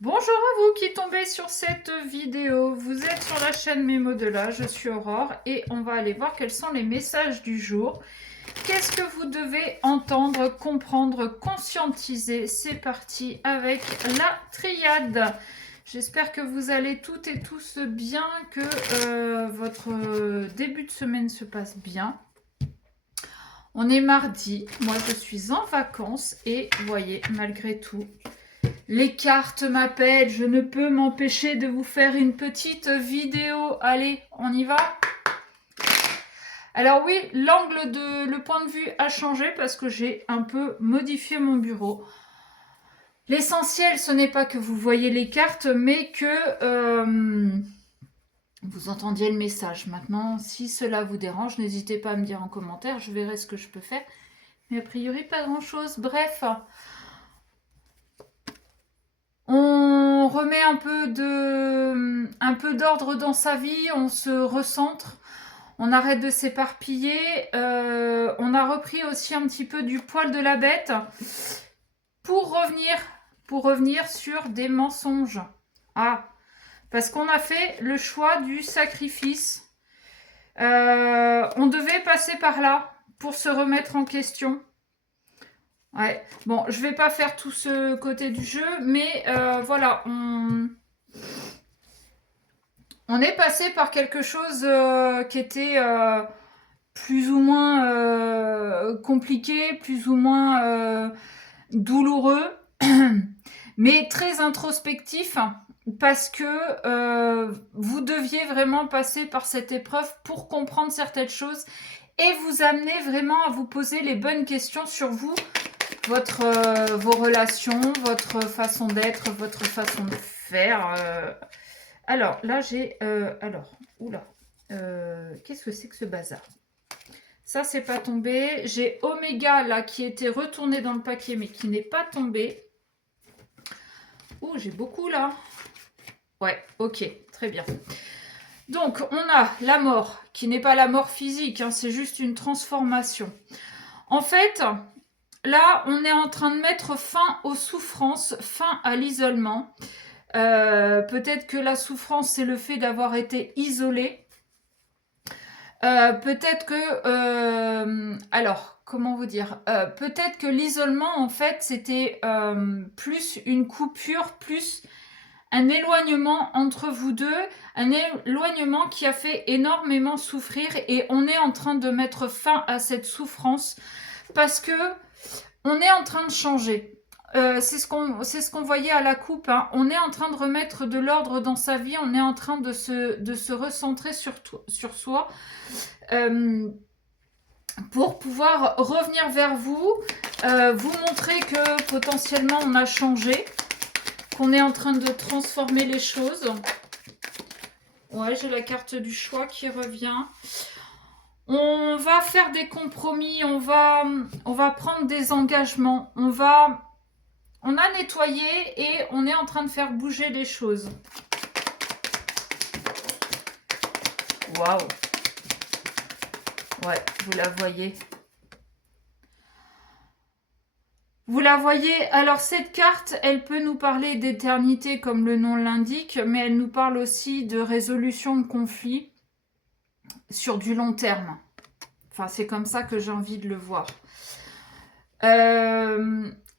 Bonjour à vous qui tombez sur cette vidéo. Vous êtes sur la chaîne Mes mots de là, je suis Aurore et on va aller voir quels sont les messages du jour. Qu'est-ce que vous devez entendre, comprendre, conscientiser? C'est parti avec la triade. J'espère que vous allez toutes et tous bien, que votre début de semaine se passe bien. On est mardi, moi je suis en vacances et vous voyez, malgré tout, les cartes m'appellent, je ne peux m'empêcher de vous faire une petite vidéo. Allez, on y va? Alors oui, le point de vue a changé parce que j'ai un peu modifié mon bureau. L'essentiel, ce n'est pas que vous voyez les cartes, mais que vous entendiez le message. Maintenant, si cela vous dérange, n'hésitez pas à me dire en commentaire, je verrai ce que je peux faire. Mais a priori, pas grand-chose. Bref, on remet un peu d'ordre dans sa vie, on se recentre, on arrête de s'éparpiller. On a repris aussi un petit peu du poil de la bête pour revenir sur des mensonges. Ah, parce qu'on a fait le choix du sacrifice. On devait passer par là pour se remettre en question. Ouais, bon, je vais pas faire tout ce côté du jeu, mais voilà, on est passé par quelque chose qui était plus ou moins compliqué, plus ou moins douloureux, mais très introspectif, parce que vous deviez vraiment passer par cette épreuve pour comprendre certaines choses et vous amener vraiment à vous poser les bonnes questions sur vous, vos relations, votre façon d'être, votre façon de faire. Alors, là, j'ai... oula. Qu'est-ce que c'est que ce bazar? Ça, c'est pas tombé. J'ai Oméga, là, qui était retourné dans le paquet, mais qui n'est pas tombé. Ouh, j'ai beaucoup, là. Ouais, ok, très bien. Donc, on a la mort, qui n'est pas la mort physique, hein, c'est juste une transformation. En fait, là, on est en train de mettre fin aux souffrances, fin à l'isolement. Peut-être que la souffrance, c'est le fait d'avoir été isolé. Peut-être que... alors, comment vous dire? Peut-être que l'isolement, en fait, c'était plus une coupure, plus un éloignement entre vous deux, un éloignement qui a fait énormément souffrir, et on est en train de mettre fin à cette souffrance parce que on est en train de changer. C'est ce qu'on voyait à la coupe, hein. On est en train de remettre de l'ordre dans sa vie, on est en train de se recentrer sur soi pour pouvoir revenir vers vous, vous montrer que potentiellement on a changé, qu'on est en train de transformer les choses. Ouais, j'ai la carte du choix qui revient. On va faire des compromis, on va prendre des engagements, on a nettoyé et on est en train de faire bouger les choses. Waouh! Ouais, vous la voyez. Vous la voyez, alors cette carte, elle peut nous parler d'éternité comme le nom l'indique, mais elle nous parle aussi de résolution de conflits sur du long terme. Enfin, c'est comme ça que j'ai envie de le voir.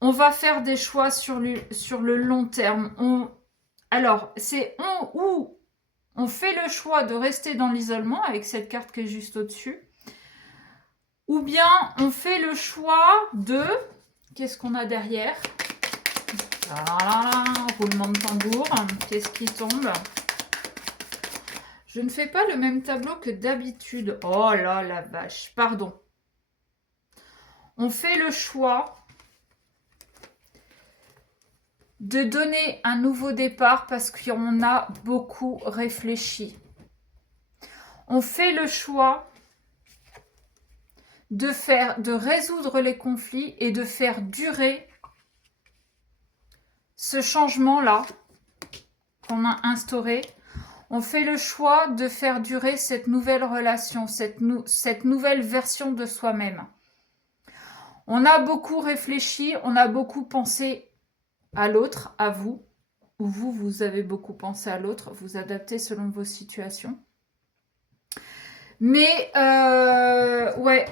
On va faire des choix sur le long terme. Alors, c'est on fait le choix de rester dans l'isolement avec cette carte qui est juste au-dessus. Ou bien on fait le choix de... Qu'est-ce qu'on a derrière? Voilà, roulement de tambour. Qu'est-ce qui tombe? Je ne fais pas le même tableau que d'habitude. Oh là la vache, pardon. On fait le choix de donner un nouveau départ parce qu'on a beaucoup réfléchi. On fait le choix de résoudre les conflits et de faire durer ce changement-là qu'on a instauré. On fait le choix de faire durer cette nouvelle relation, cette nouvelle version de soi-même. On a beaucoup réfléchi, on a beaucoup pensé à l'autre, à vous. ou vous avez beaucoup pensé à l'autre, vous adaptez selon vos situations. Mais ouais,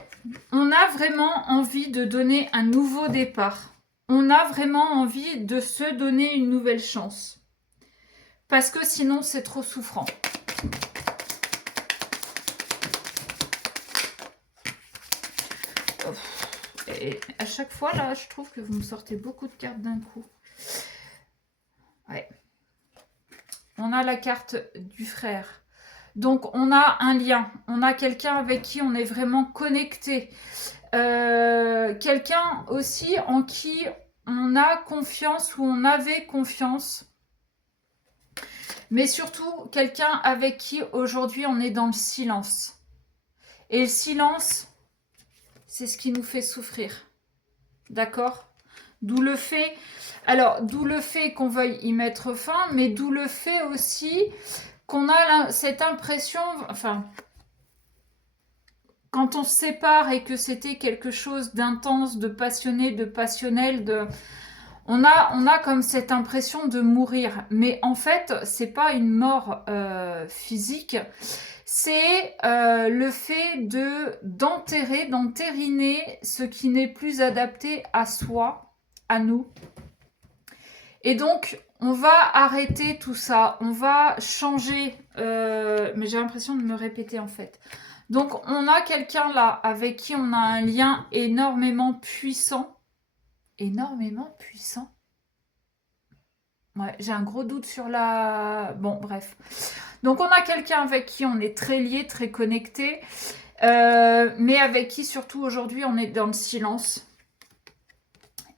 on a vraiment envie de donner un nouveau départ. On a vraiment envie de se donner une nouvelle chance. Parce que sinon, c'est trop souffrant. Et à chaque fois, là, je trouve que vous me sortez beaucoup de cartes d'un coup. Ouais. On a la carte du frère. Donc, on a un lien. On a quelqu'un avec qui on est vraiment connecté. Quelqu'un aussi en qui on a confiance ou on avait confiance. Mais surtout, quelqu'un avec qui aujourd'hui on est dans le silence. Et le silence, c'est ce qui nous fait souffrir. D'accord ? D'où le fait... Alors, d'où le fait qu'on veuille y mettre fin, mais d'où le fait aussi qu'on a cette impression... Enfin, quand on se sépare et que c'était quelque chose d'intense, de passionné, de passionnel, on a comme cette impression de mourir. Mais en fait, c'est pas une mort physique. C'est le fait d'entériner ce qui n'est plus adapté à soi, à nous. Et donc, on va arrêter tout ça. On va changer. Mais j'ai l'impression de me répéter en fait. Donc, on a quelqu'un là avec qui on a un lien énormément puissant. Énormément puissant. Ouais, j'ai un gros doute sur la... Bon, bref. Donc, on a quelqu'un avec qui on est très lié, très connecté, mais avec qui, surtout aujourd'hui, on est dans le silence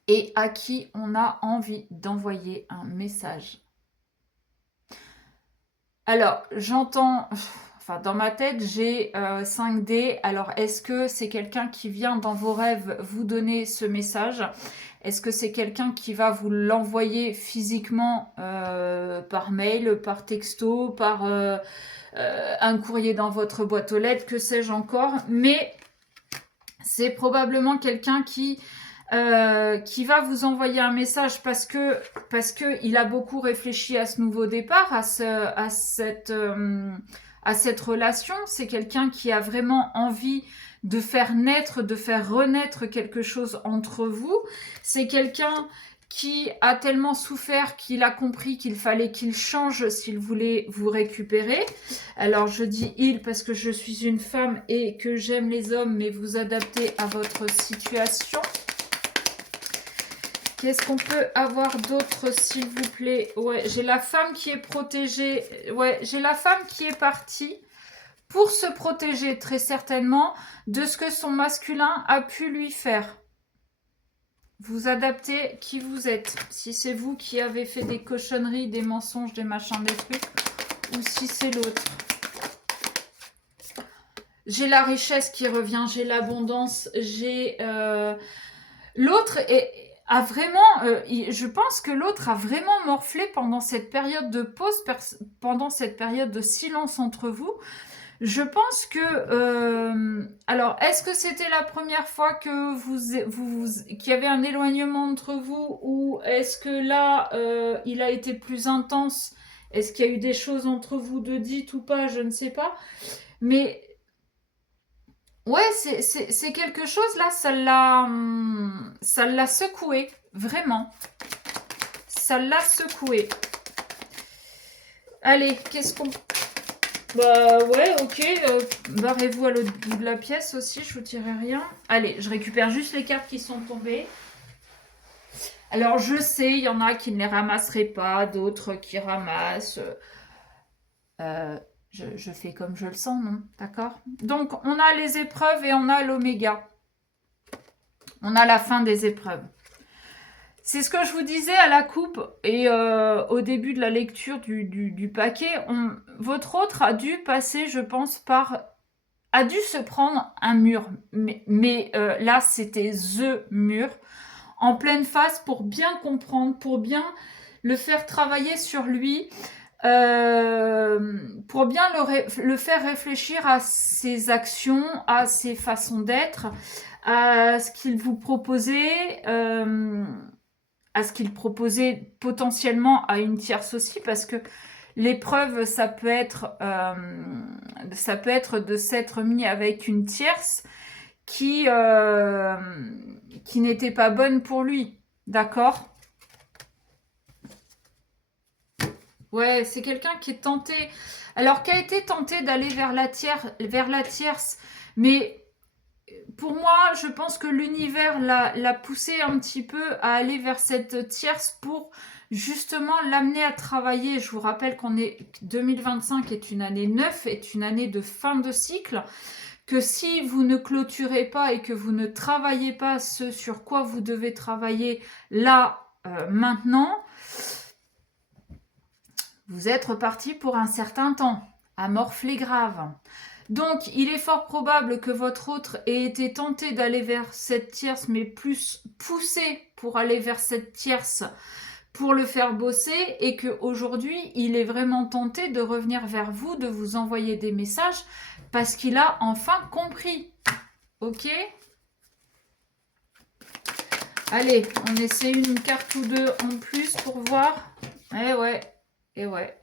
et à qui on a envie d'envoyer un message. Alors, j'entends... Enfin, dans ma tête, j'ai 5D. Alors, est-ce que c'est quelqu'un qui vient dans vos rêves vous donner ce message ? Est-ce que c'est quelqu'un qui va vous l'envoyer physiquement par mail, par texto, par un courrier dans votre boîte aux lettres, que sais-je encore ? Mais c'est probablement quelqu'un qui va vous envoyer un message parce que il a beaucoup réfléchi à ce nouveau départ, à cette relation. C'est quelqu'un qui a vraiment envie de faire naître, de faire renaître quelque chose entre vous. C'est quelqu'un qui a tellement souffert qu'il a compris qu'il fallait qu'il change s'il voulait vous récupérer. Alors je dis il parce que je suis une femme et que j'aime les hommes, mais vous adaptez à votre situation. Qu'est-ce qu'on peut avoir d'autre, s'il vous plaît? Ouais, j'ai la femme qui est protégée. Ouais, j'ai la femme qui est partie pour se protéger, très certainement, de ce que son masculin a pu lui faire. Vous adaptez qui vous êtes. Si c'est vous qui avez fait des cochonneries, des mensonges, des machins, des trucs, ou si c'est l'autre. J'ai la richesse qui revient, j'ai l'abondance, j'ai... L'autre a vraiment... je pense que l'autre a vraiment morflé pendant cette période de pause, pendant cette période de silence entre vous. Je pense que... alors, est-ce que c'était la première fois que qu'il y avait un éloignement entre vous, ou est-ce que là, il a été plus intense? Est-ce qu'il y a eu des choses entre vous de dites ou pas? Je ne sais pas. Mais ouais, c'est quelque chose là, ça l'a secoué, vraiment. Ça l'a secoué. Allez, qu'est-ce qu'on... Bah ouais, ok, barrez-vous à l'autre bout de la pièce aussi, je vous dirai rien. Allez, je récupère juste les cartes qui sont tombées. Alors je sais, il y en a qui ne les ramasseraient pas, d'autres qui ramassent. Je fais comme je le sens, non? D'accord? Donc, on a les épreuves et on a l'oméga. On a la fin des épreuves. C'est ce que je vous disais à la coupe et au début de la lecture du paquet. Votre autre a dû passer, je pense, a dû se prendre un mur. Mais là, c'était THE mur. En pleine face pour bien comprendre, pour bien le faire travailler sur lui. Pour bien le faire réfléchir à ses actions, à ses façons d'être, à ce qu'il vous proposait, à ce qu'il proposait potentiellement à une tierce aussi, parce que l'épreuve, ça peut être de s'être mis avec une tierce qui n'était pas bonne pour lui. D'accord? Ouais, c'est quelqu'un qui est tenté. Alors, qui a été tenté d'aller vers la tierce, mais pour moi, je pense que l'univers l'a poussé un petit peu à aller vers cette tierce pour justement l'amener à travailler. Je vous rappelle qu'on est 2025 est une année 9, est une année de fin de cycle, que si vous ne clôturez pas et que vous ne travaillez pas ce sur quoi vous devez travailler là, maintenant, vous êtes reparti pour un certain temps, à morfler grave. Donc, il est fort probable que votre autre ait été tenté d'aller vers cette tierce, mais plus poussé pour aller vers cette tierce pour le faire bosser, et qu'aujourd'hui, il est vraiment tenté de revenir vers vous, de vous envoyer des messages, parce qu'il a enfin compris. Ok? Allez, on essaie une carte ou deux en plus pour voir. Eh ouais, eh ouais.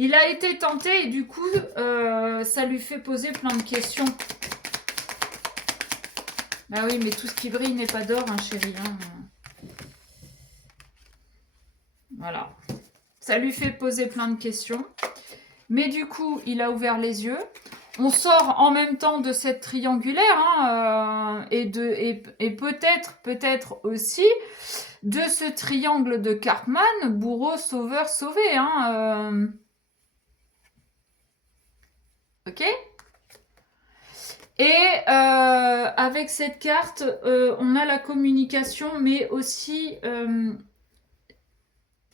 Il a été tenté et du coup, ça lui fait poser plein de questions. Bah oui, mais tout ce qui brille n'est pas d'or, hein, chérie. Hein. Voilà. Ça lui fait poser plein de questions. Mais du coup, il a ouvert les yeux. On sort en même temps de cette triangulaire, hein, et peut-être aussi de ce triangle de Cartman, bourreau, sauveur, sauvé. Hein, ok? Et avec cette carte, on a la communication, mais aussi,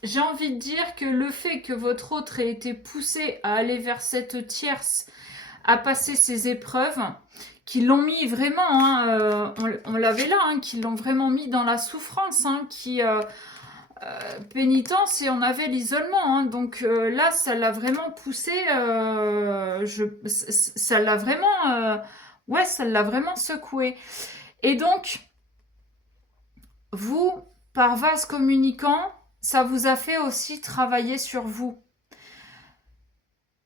j'ai envie de dire que le fait que votre autre ait été poussé à aller vers cette tierce, à passer ces épreuves, qui l'ont mis vraiment, hein, on l'avait là, hein, qui l'ont vraiment mis dans la souffrance, hein, qui pénitence, et on avait l'isolement, hein, donc là ça l'a vraiment poussé, ça l'a vraiment, ouais, ça l'a vraiment secoué. Et donc vous, par vase communicant, ça vous a fait aussi travailler sur vous.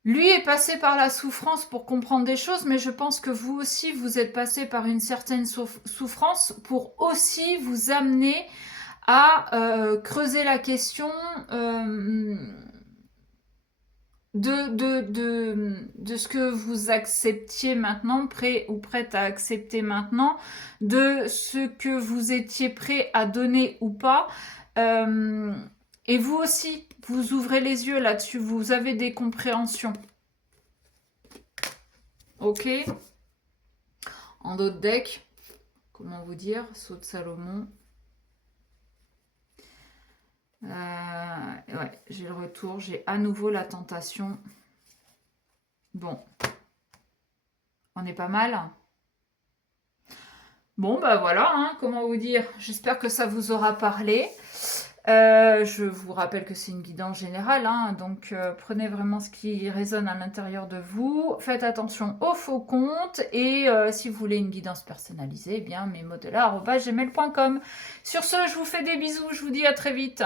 Lui est passé par la souffrance pour comprendre des choses, mais je pense que vous aussi, vous êtes passé par une certaine souffrance pour aussi vous amener à creuser la question de ce que vous acceptiez maintenant, prêt ou prête à accepter maintenant, de ce que vous étiez prêt à donner ou pas. Et vous aussi, vous ouvrez les yeux là-dessus, vous avez des compréhensions. Ok. En d'autres decks, comment vous dire, saut de Salomon. Ouais, j'ai le retour, j'ai à nouveau la tentation. Bon. On est pas mal. Bon, bah voilà, hein, comment vous dire. J'espère que ça vous aura parlé. Je vous rappelle que c'est une guidance générale, hein, donc prenez vraiment ce qui résonne à l'intérieur de vous. Faites attention aux faux comptes, et si vous voulez une guidance personnalisée, eh bien, mesmots-de-la@gmail.com. Sur ce, je vous fais des bisous, je vous dis à très vite.